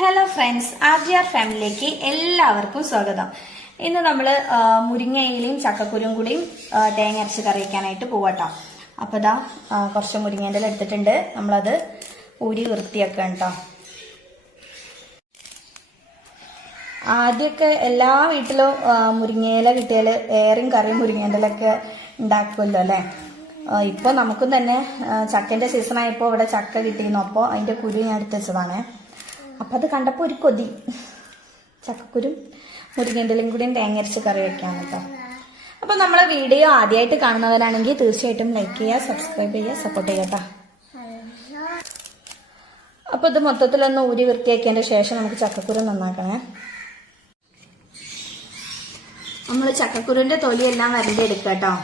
Hello friends, RGR ഫാമിലിയിലേക്ക് എല്ലാവർക്കും സ്വാഗതം. ഇന്ന് നമ്മൾ മുരിങ്ങയിലും ചക്കക്കുരും കൂടിയും തേങ്ങ അരച്ച് കറി വയ്ക്കാനായിട്ട് പോവാട്ടോ. അപ്പോൾ ഇതാ കുറച്ച് മുരിങ്ങേൻ്റെ ഇല എടുത്തിട്ടുണ്ട്. നമ്മളത് ഊരി വൃത്തിയാക്കാം കേട്ടോ. ആദ്യമൊക്കെ എല്ലാ വീട്ടിലും മുരിങ്ങയില കിട്ടിയാൽ ഏറെയും കറിയും മുരിങ്ങേൻ്റെ ഇലയൊക്കെ ഉണ്ടാക്കുമല്ലോ അല്ലേ. ഇപ്പോൾ നമുക്കും തന്നെ ചക്കൻ്റെ സീസണായപ്പോൾ ഇവിടെ ചക്ക കിട്ടിയിരുന്നു. അപ്പോൾ അതിൻ്റെ കുരു ഞാൻ എടുത്ത് വെച്ചതാണ്. അപ്പം അത് കണ്ടപ്പോൾ ഒരു കൊതി, ചക്കക്കുരും മുരിങ്ങേൻ്റെ ഇലയും കൂടിയും തേങ്ങ അരച്ച് കറി വെക്കാൻ കേട്ടോ. അപ്പോൾ നമ്മളെ വീഡിയോ ആദ്യമായിട്ട് കാണുന്നവരാണെങ്കിൽ തീർച്ചയായിട്ടും ലൈക്ക് ചെയ്യുക, സബ്സ്ക്രൈബ് ചെയ്യുക, സപ്പോർട്ട് ചെയ്യുക കേട്ടോ. അപ്പോൾ ഇത് മൊത്തത്തിലൊന്ന് ഊരി വൃത്തിയാക്കിയതിൻ്റെ ശേഷം നമുക്ക് ചക്കക്കുരു നന്നാക്കണേ. നമ്മൾ ചക്കക്കുരുവിൻ്റെ തൊലിയെല്ലാം വരണ്ടി എടുക്കുക കേട്ടോ.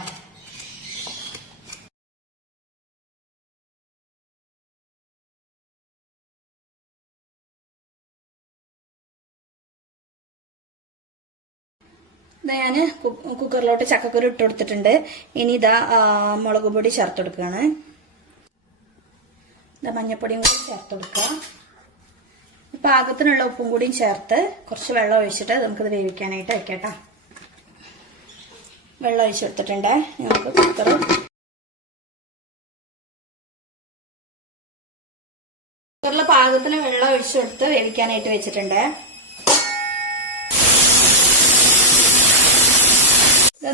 ഞാൻ കുക്കറിലോട്ട് ചക്കക്കുരു ഇട്ട് കൊടുത്തിട്ടുണ്ട്. ഇനി ഇതാ മുളക് പൊടി ചേർത്ത് കൊടുക്കുകയാണ്. ഇതാ മഞ്ഞപ്പൊടിയും കൂടി ചേർത്ത് കൊടുക്കുക. പാകത്തിനുള്ള ഉപ്പും കൂടിയും ചേർത്ത് കുറച്ച് വെള്ളം ഒഴിച്ചിട്ട് നമുക്കിത് വേവിക്കാനായിട്ട് വെക്കട്ടോ. വെള്ളം ഒഴിച്ച് കൊടുത്തിട്ടുണ്ട്. നമുക്ക് കുക്കറിൽ പാകത്തിന് വെള്ളം ഒഴിച്ചു കൊടുത്ത് വേവിക്കാനായിട്ട് വെച്ചിട്ടുണ്ട്.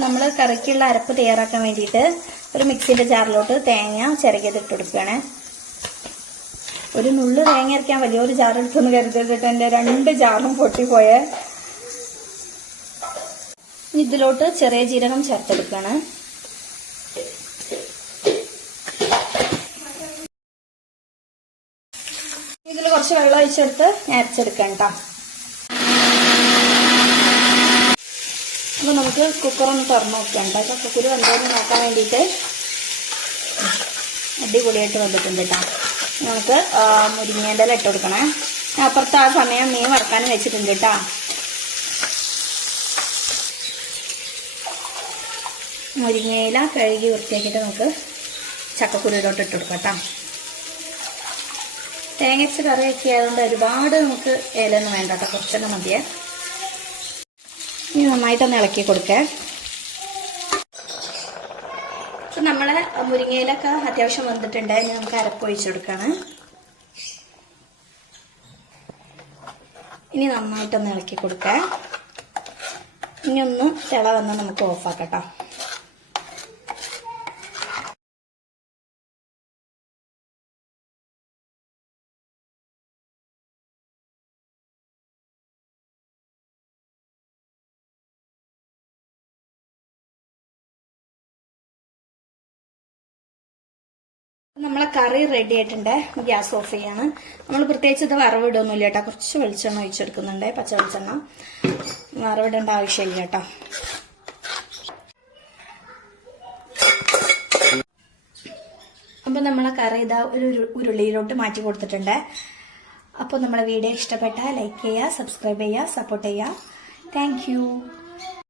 നമ്മൾ കറിക്കുള്ള അരപ്പ് തയ്യാറാക്കാൻ വേണ്ടിയിട്ട് ഒരു മിക്സിന്റെ ജാറിലോട്ട് തേങ്ങ ചിരകിയത് ഇട്ട് കൊടുക്കുകയാണ്. ഒരു നുള്ളു തേങ്ങ അരയ്ക്കാൻ വലിയൊരു ജാർ എടുത്തൊന്ന് കരുതിട്ട് എൻ്റെ 2 ജാറും പൊട്ടിപ്പോയ. ഇതിലോട്ട് ചെറിയ ജീരകം ചേർത്തെടുക്കുകയാണ്. ഇതിൽ കുറച്ച് വെള്ളം ഒഴിച്ചെടുത്ത് അരച്ചെടുക്കാം കേട്ടോ. അപ്പോൾ നമുക്ക് കുക്കറൊന്ന് തുറന്ന് നോക്കണ്ട. ചക്കക്കുരു വെന്തോന്ന് നോക്കാൻ വേണ്ടിയിട്ട് അടിപൊളിയായിട്ട് വന്നിട്ടുണ്ട് കേട്ടോ. നമുക്ക് മുരിങ്ങേൻ്റെ ഇല ഇട്ട് കൊടുക്കണേ. അപ്പുറത്ത് ആ സമയം മീൻ വറക്കാനും വെച്ചിട്ടുണ്ട് കേട്ടോ. മുരിങ്ങയില കഴുകി വൃത്തിയാക്കിയിട്ട് നമുക്ക് ചക്കക്കുരുവിലോട്ട് ഇട്ട് കൊടുക്കാം കേട്ടോ. തേങ്ങച്ച് കറി ഒക്കെ ആയതുകൊണ്ട് ഒരുപാട് നമുക്ക് ഇലയൊന്നും വേണ്ട കേട്ടോ, കുറച്ചൊക്കെ മതിയേ. ഇനി നന്നായിട്ടൊന്ന് ഇളക്കി കൊടുക്കേ. അപ്പം നമ്മളെ മുരിങ്ങയിലൊക്കെ അത്യാവശ്യം വന്നിട്ടുണ്ട്. ഇനി നമുക്ക് അരപ്പ് ഒഴിച്ചു കൊടുക്കാണ്. ഇനി നന്നായിട്ടൊന്ന് ഇളക്കി കൊടുക്കേ. ഇനി ഒന്ന് തിള വന്ന് നമുക്ക് ഓഫാക്കട്ടോ. നമ്മളെ കറി റെഡി ആയിട്ടുണ്ട്. ഗ്യാസ് ഓഫ് ചെയ്യാണ്. നമ്മൾ പ്രത്യേകിച്ച് ഇത് വറവിടൊന്നുമില്ല കേട്ടോ. കുറച്ച് വെളിച്ചെണ്ണ ഒഴിച്ചെടുക്കുന്നുണ്ട്, പച്ച വെളിച്ചെണ്ണ. വറവിടേണ്ട ആവശ്യമില്ല കേട്ടോ. അപ്പം നമ്മളെ കറി ഇതാ ഒരു ഉരുളിയിലോട്ട് മാറ്റി കൊടുത്തിട്ടുണ്ട്. അപ്പോൾ നമ്മളെ വീഡിയോ ഇഷ്ടപ്പെട്ടാൽ ലൈക്ക് ചെയ്യുക, സബ്സ്ക്രൈബ് ചെയ്യുക, സപ്പോർട്ട് ചെയ്യുക. താങ്ക്